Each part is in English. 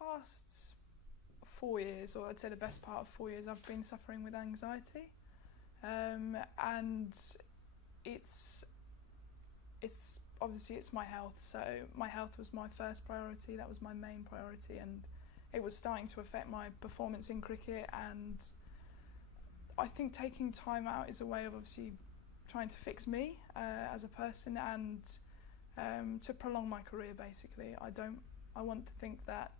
past 4 years, or I'd say the best part of 4 years, I've been suffering with anxiety, and it's obviously it's my health. So my health was my first priority. That was my main priority, and it was starting to affect my performance in cricket. And I think taking time out is a way of obviously trying to fix me as a person, and to prolong my career. Basically, I want to think that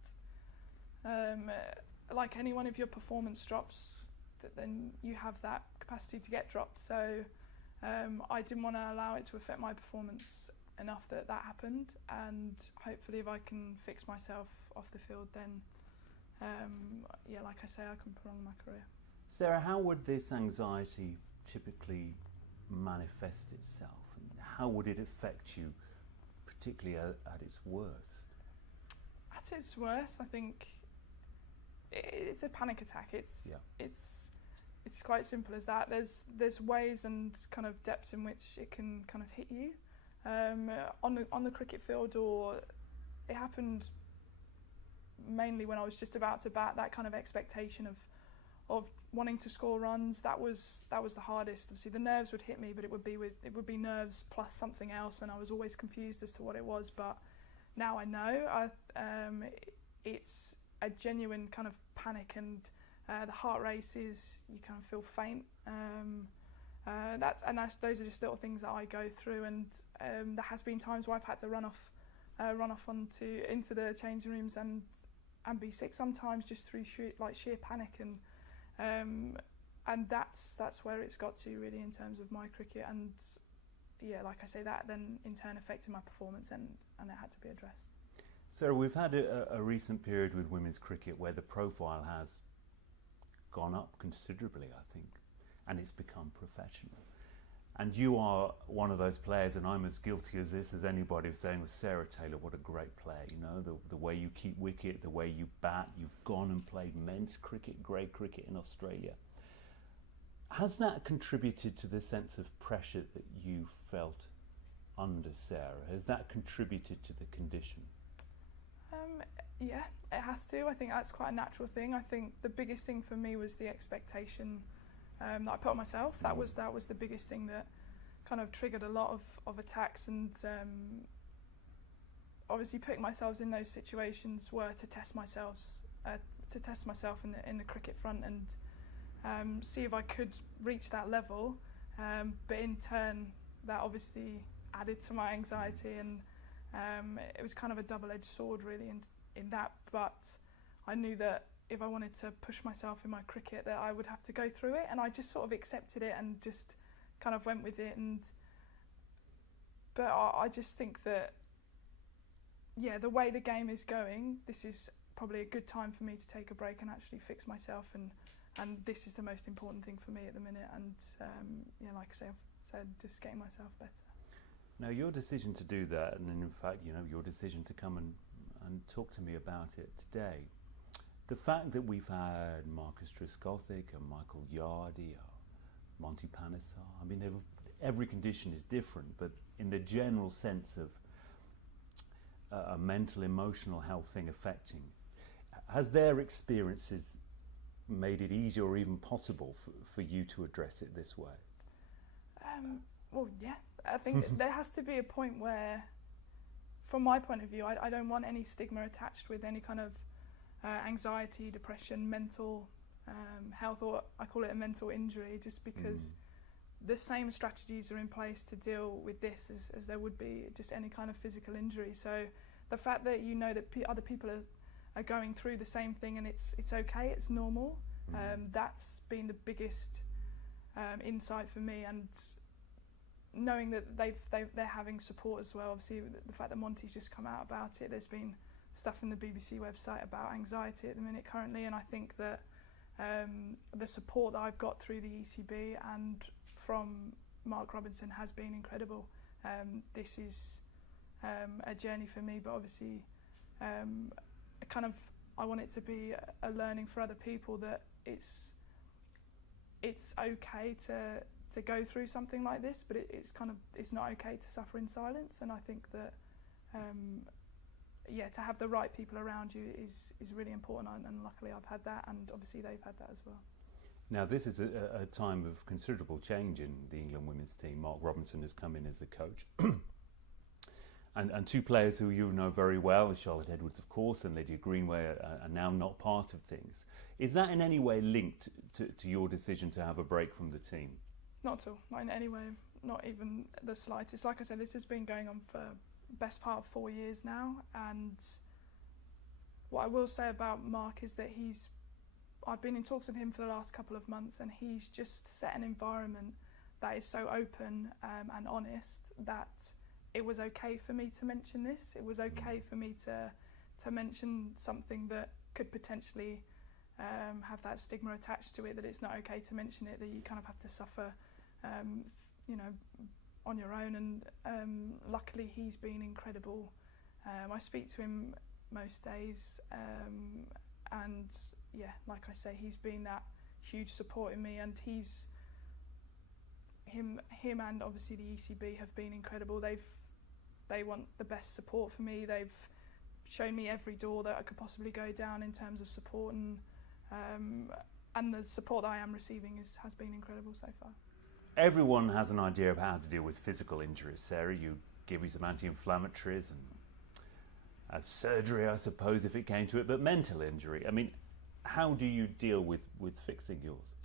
like anyone, if your performance drops, that then you have that capacity to get dropped. So I didn't want to allow it to affect my performance enough that happened, and hopefully if I can fix myself off the field, then like I say, I can prolong my career. Sarah, how would this anxiety typically manifest itself, and how would it affect you, particularly at its worst? At its worst, I think it's a panic attack. It's quite simple as that. There's ways and kind of depths in which it can kind of hit you on the cricket field, or it happened mainly when I was just about to bat. That kind of expectation of wanting to score runs, that was the hardest. Obviously the nerves would hit me, but it would be nerves plus something else, and I was always confused as to what it was. But now I know it's a genuine kind of panic, and the heart races, you kind of feel faint. Those are just little things that I go through, and there has been times where I've had to run off into the changing rooms and be sick sometimes, just through sheer panic, and that's where it's got to really in terms of my cricket. And like I say, that then in turn affected my performance, and it had to be addressed. Sarah, we've had a recent period with women's cricket where the profile has gone up considerably, I think, and it's become professional. And you are one of those players, and I'm as guilty as this as anybody, of saying, well, Sarah Taylor, what a great player, you know, the way you keep wicket, the way you bat, you've gone and played men's cricket, grade cricket in Australia. Has that contributed to the sense of pressure that you felt under Sarah? Has that contributed to the condition? Yeah, it has to. I think that's quite a natural thing. I think the biggest thing for me was the expectation that I put on myself. That was the biggest thing that kind of triggered a lot of attacks, and obviously putting myself in those situations were to test myself in the cricket front, and see if I could reach that level. But in turn, that obviously added to my anxiety, and it was kind of a double-edged sword really in that. But I knew that if I wanted to push myself in my cricket, that I would have to go through it, and I just sort of accepted it and just kind of went with it. But I just think that, the way the game is going, this is probably a good time for me to take a break and actually fix myself, and this is the most important thing for me at the minute. And like I said, just getting myself better. Now, your decision to do that, and in fact, your decision to come and talk to me about it today, the fact that we've had Marcus Trescothick and Michael Yardy, Monty Panesar, I mean, every condition is different, but in the general sense of a mental, emotional health thing affecting, has their experiences made it easier or even possible for you to address it this way? Well, yeah, I think there has to be a point where, from my point of view, I don't want any stigma attached with any kind of anxiety, depression, mental health, or I call it a mental injury, just because the same strategies are in place to deal with this as there would be just any kind of physical injury. So the fact that you know that other people are going through the same thing, and it's okay, it's normal, that's been the biggest insight for me. And knowing that they're having support as well. Obviously, the fact that Monty's just come out about it, there's been stuff in the BBC website about anxiety at the minute currently, and I think that the support that I've got through the ECB and from Mark Robinson has been incredible. This is a journey for me, but obviously I want it to be a learning for other people, that it's okay to go through something like this, but it's not okay to suffer in silence. And I think that yeah, to have the right people around you is really important, and luckily I've had that, and obviously they've had that as well. Now this is a time of considerable change in the England women's team. Mark Robinson has come in as the coach. And two players who you know very well, Charlotte Edwards of course and Lydia Greenway, are now not part of things. Is that in any way linked to your decision to have a break from the team? Not at all, not in any way, not even the slightest. Like I said, this has been going on for best part of 4 years now, and what I will say about Mark is that I've been in talks with him for the last couple of months, and he's just set an environment that is so open and honest that it was okay for me to mention this. It was okay for me to mention something that could potentially have that stigma attached to it, that it's not okay to mention it, that you kind of have to suffer, you know, on your own. And luckily he's been incredible. I speak to him most days, and yeah, like I say, he's been that huge support in me, and him and obviously the ECB have been incredible. They want the best support for me. They've shown me every door that I could possibly go down in terms of support, and the support that I am receiving has been incredible so far. Everyone has an idea of how to deal with physical injuries. Sarah, you give you some anti-inflammatories and have surgery, I suppose, if it came to it, but mental injury, I mean, how do you deal with fixing yours?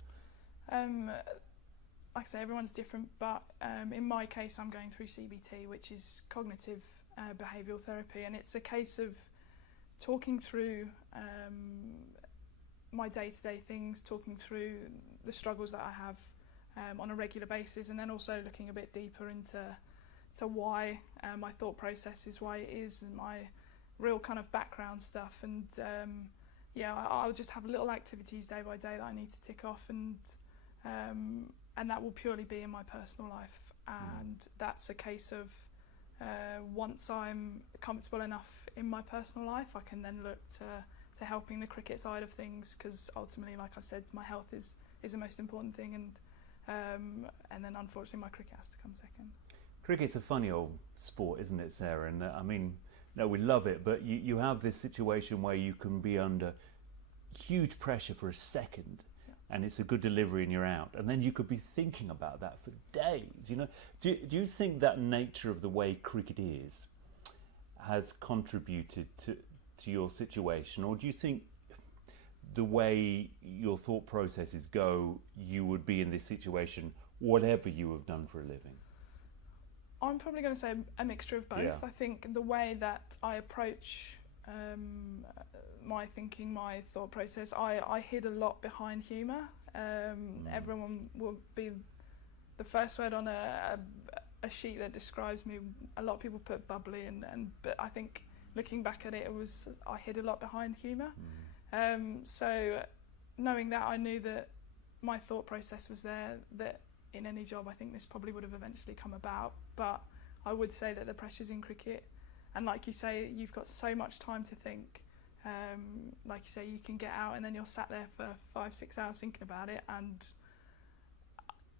Like I say, everyone's different, but in my case I'm going through CBT, which is cognitive behavioural therapy, and it's a case of talking through my day-to-day things, talking through the struggles that I have on a regular basis, and then also looking a bit deeper into why my thought process is why it is, and my real kind of background stuff. And yeah, I'll just have little activities day by day that I need to tick off, and that will purely be in my personal life. And that's a case of once I'm comfortable enough in my personal life, I can then look to helping the cricket side of things, because ultimately, like I've said, my health is the most important thing, and then unfortunately my cricket has to come second. Cricket's a funny old sport, isn't it, Sarah? And I mean, no, we love it, but you have this situation where you can be under huge pressure for a second, and it's a good delivery and you're out, and then you could be thinking about that for days. You know, do you think that nature of the way cricket is has contributed to your situation, or do you think the way your thought processes go, you would be in this situation whatever you have done for a living? I'm probably going to say a mixture of both. Yeah. I think the way that I approach my thinking, my thought process, I hid a lot behind humour. Everyone will be the first word on a sheet that describes me. A lot of people put bubbly, but I think looking back at it, I hid a lot behind humour. So knowing that, I knew that my thought process was there, that in any job I think this probably would have eventually come about. But I would say that the pressures in cricket, and like you say, you've got so much time to think. Like you say, you can get out and then you're sat there for 5-6 hours thinking about it, and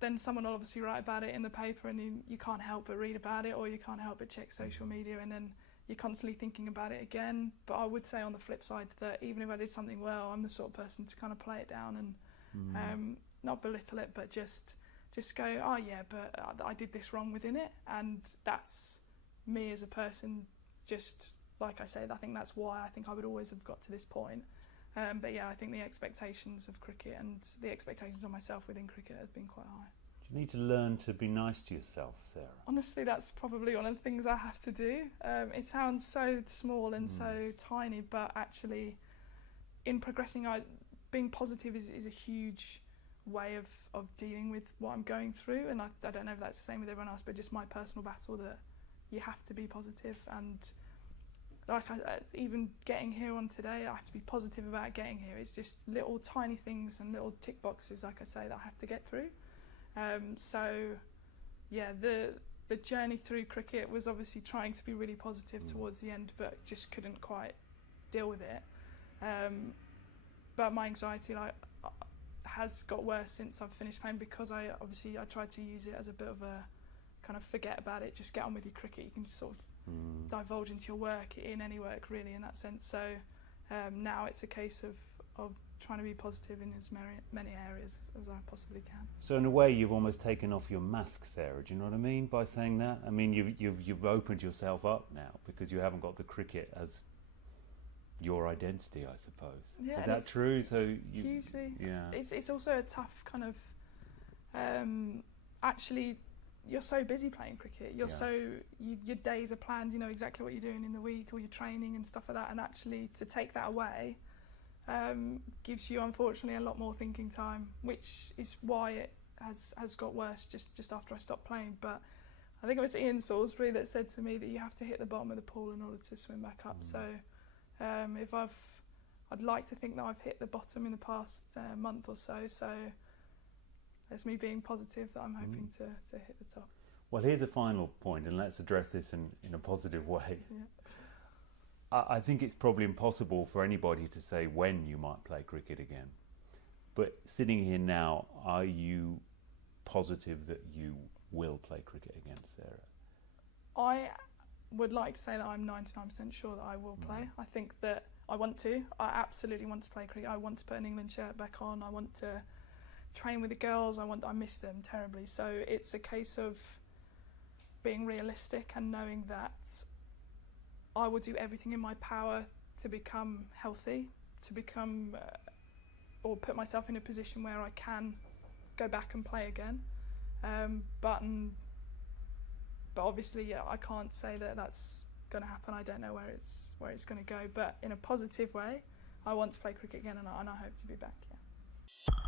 then someone will obviously write about it in the paper, and you can't help but read about it, or you can't help but check social media, and then you're constantly thinking about it again. But I would say on the flip side that even if I did something well, I'm the sort of person to kind of play it down and not belittle it, but just go, oh yeah, but I did this wrong within it, and that's me as a person. Just like I said, I think that's why I think I would always have got to this point. But yeah, I think the expectations of cricket and the expectations of myself within cricket have been quite high. Do you need to learn to be nice to yourself, Sarah? Honestly, that's probably one of the things I have to do. It sounds so small and so tiny, but actually in progressing, being positive is a huge way of dealing with what I'm going through. And I don't know if that's the same with everyone else, but just my personal battle, that you have to be positive. And like even getting here on today, I have to be positive about getting here. It's just little tiny things and little tick boxes, like I say, that I have to get through. So yeah, the journey through cricket was obviously trying to be really positive towards the end, but just couldn't quite deal with it. But my anxiety has got worse since I've finished playing, because I tried to use it as a bit of a kind of forget about it, just get on with your cricket. You can just sort of divulge into your work in any work really in that sense. So now it's a case of trying to be positive in as many areas as I possibly can. So in a way, you've almost taken off your mask, Sarah. Do you know what I mean by saying that? I mean, you've opened yourself up now because you haven't got the cricket as your identity, I suppose. Yeah, is that true? So hugely. Yeah. It's also a tough kind of. Actually, you're so busy playing cricket. You're your days are planned. You know exactly what you're doing in the week, or your training and stuff like that. And actually, to take that away. Gives you unfortunately a lot more thinking time, which is why it has got worse just after I stopped playing. But I think it was Ian Salisbury that said to me that you have to hit the bottom of the pool in order to swim back up. So if I'd like to think that I've hit the bottom in the past month or so. So that's me being positive that I'm hoping to hit the top. Well, here's a final point, and let's address this in a positive way. Yeah. I think it's probably impossible for anybody to say when you might play cricket again. But sitting here now, are you positive that you will play cricket again, Sarah? I would like to say that I'm 99% sure that I will play. I think that I want to. I absolutely want to play cricket. I want to put an England shirt back on. I want to train with the girls. I miss them terribly. So it's a case of being realistic and knowing that I will do everything in my power to become healthy, to become or put myself in a position where I can go back and play again. But obviously, I can't say that that's going to happen. I don't know where it's going to go. But in a positive way, I want to play cricket again, and I hope to be back. Yeah.